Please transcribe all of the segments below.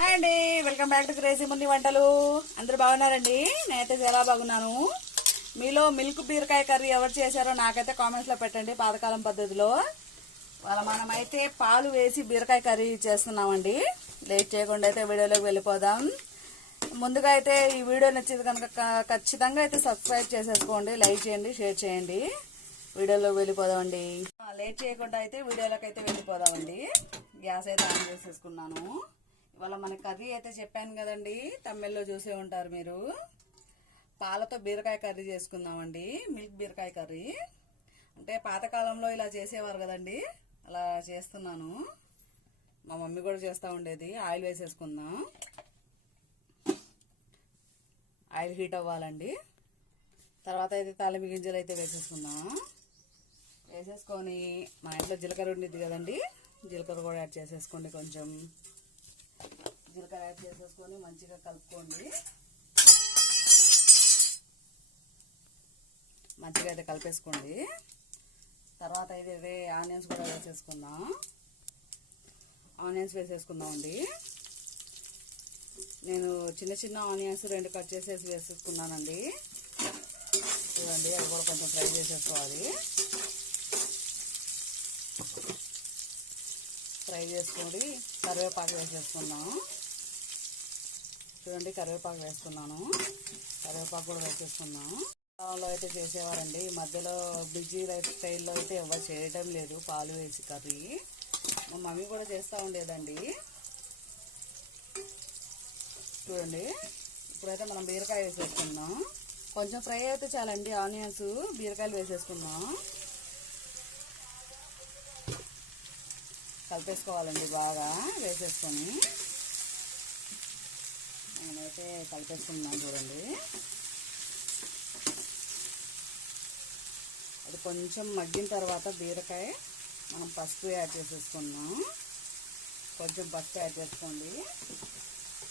Hi అండి, welcome back to crazy Munni వంటలు. అందరూ బాగున్నారండి? నేనైతే చాలా బాగున్నాను. మీలో మిల్క్ బీరకాయ కర్రీ ఎవరు చేశారో నాకైతే కామెంట్స్లో పెట్టండి. పాతకాలం పద్ధతిలో మనమైతే పాలు వేసి బీరకాయ కర్రీ చేస్తున్నామండి. లేట్ చేయకుండా అయితే వీడియోలోకి వెళ్ళిపోదాం. ముందుగా అయితే ఈ వీడియో నచ్చింది కనుక ఖచ్చితంగా అయితే సబ్స్క్రైబ్ చేసేసుకోండి, లైక్ చేయండి, షేర్ చేయండి. వీడియోలోకి వెళ్ళిపోదామండి. లేట్ చేయకుండా అయితే వీడియోలోకి అయితే వెళ్ళిపోదామండి. గ్యాస్ అయితే ఆన్ చేసేసుకున్నాను. ఇవాళ మన కర్రీ అయితే చెప్పాను కదండి, తమిళ్లో చూసే ఉంటారు మీరు. పాలతో బీరకాయ కర్రీ చేసుకుందామండి. మిల్క్ బీరకాయ కర్రీ అంటే పాతకాలంలో ఇలా చేసేవారు కదండి, అలా చేస్తున్నాను. మా మమ్మీ కూడా చేస్తూ ఉండేది. ఆయిల్ వేసేసుకుందాం. ఆయిల్ హీట్ అవ్వాలండి. తర్వాత అయితే తాలింపు గింజలు అయితే వేసేసుకుందాం. వేసేసుకొని మా ఇంట్లో జీలకర్ర ఉండిద్ది కదండి, జీలకర్ర కూడా యాడ్ చేసేసుకోండి. కొంచెం జీలకర్ర యాడ్ చేసేసుకొని మంచిగా కలుపుకోండి. మంచిగా అయితే కలిపేసుకోండి. తర్వాత అయితే ఆనియన్స్ కూడా వేసేసుకుందాం. ఆనియన్స్ వేసేసుకుందామండి. నేను చిన్న చిన్న ఆనియన్స్ 2 కట్ చేసేసి వేసేసుకున్నానండి. చూడండి, అది కూడా కొంచెం ఫ్రై చేసేసుకోవాలి. ఫ్రై చేసుకొని కరివేపాకు వేసేసుకుందాం. చూడండి, కరివేపాకు వేసుకున్నాను. కరివేపాకు కూడా వేసేసుకుందాం. పాలలో అయితే చేసేవారండి. ఈ మధ్యలో బిజీ లైఫ్ స్టైల్లో అయితే ఎవరు చేయడం లేదు పాలు వేసి కర్రీ. మా మమ్మీ కూడా చేస్తూ ఉండేదండి. చూడండి, ఇప్పుడైతే మనం బీరకాయ వేసేసుకుందాం. కొంచెం ఫ్రై అయితే చాలండి. ఆనియన్స్ బీరకాయలు వేసేసుకుందాం. కలిపేసుకోవాలండి బాగా. వేసేసుకొని నేనైతే కలిపేసుకుందాం. చూడండి, అది కొంచెం మగ్గిన తర్వాత బీరకాయ మనం పసుపు యాడ్ చేసేసుకుందాం. కొంచెం పసుపు యాడ్ చేసుకోండి.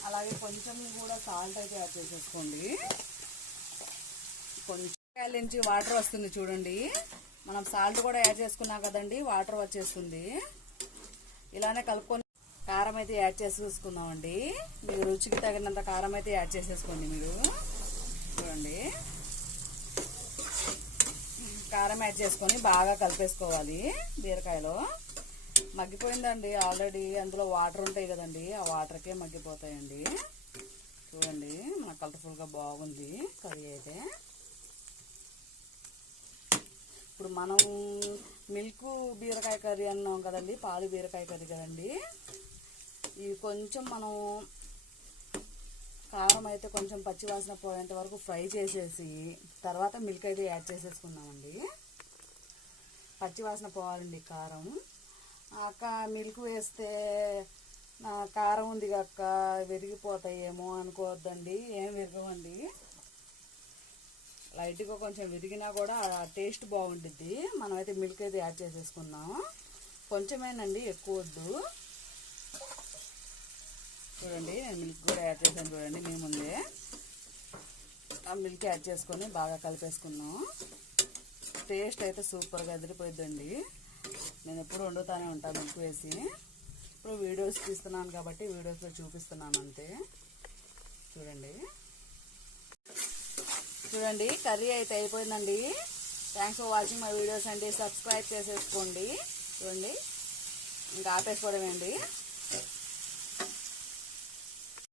అలాగే కొంచెం కూడా సాల్ట్ అయితే యాడ్ చేసేసుకోండి. కొంచెం నుంచి వాటర్ వస్తుంది చూడండి. మనం సాల్ట్ కూడా యాడ్ చేసుకున్నాం కదండి, వాటర్ వచ్చేస్తుంది. ఇలానే కలుపుకొని కారం అయితే యాడ్ చేసేసుకుందామండి. మీరు రుచికి తగినంత కారం అయితే యాడ్ చేసేసుకోండి. మీరు చూడండి, కారం యాడ్ చేసుకొని బాగా కలిపేసుకోవాలి. బీరకాయలో మగ్గిపోయిందండి ఆల్రెడీ. అందులో వాటర్ ఉంటాయి కదండి, ఆ వాటర్కే మగ్గిపోతాయండి. చూడండి, మన కలర్ఫుల్గా బాగుంది కర్రీ అయితే. ఇప్పుడు మనం మిల్క్ బీరకాయ కర్రీ అన్నాం కదండి, పాలు బీరకాయ కర్రీ కదండి. ఇవి కొంచెం మనం కారం అయితే కొంచెం పచ్చివాసన పోయేంత వరకు ఫ్రై చేసేసి తర్వాత మిల్క్ అయితే యాడ్ చేసేసుకున్నామండి. పచ్చివాసన పోవాలండి కారం. అక్క మిల్క్ వేస్తే కారం ఉంది అక్క విరిగిపోతాయేమో అనుకోవద్దండి, ఏం విరగవండి. లైట్గా కొంచెం విరిగినా కూడా టేస్ట్ బాగుంటుంది. మనమైతే మిల్క్ అయితే యాడ్ చేసేసుకున్నాం. కొంచెమేనండి, ఎక్కువ వద్దు. చూడండి, నేను మిల్క్ కూడా యాడ్ చేశాను. చూడండి, మీ ముందే ఆ మిల్క్ యాడ్ చేసుకొని బాగా కలిపేసుకున్నాం. టేస్ట్ అయితే సూపర్గా ఎదిరిపోయిద్దండి. నేను ఎప్పుడు వండుతానే ఉంటాను మిల్క్ వేసి. ఇప్పుడు వీడియోస్ తీస్తున్నాను కాబట్టి వీడియోస్లో చూపిస్తున్నాను అంతే. చూడండి కర్రీ అయితే అయిపోయిందండి. Thanks for watching my videos అండి. సబ్స్క్రైబ్ చేసేసుకోండి. చూడండి, ఇంకా ఆపేసుకోవడమేండి.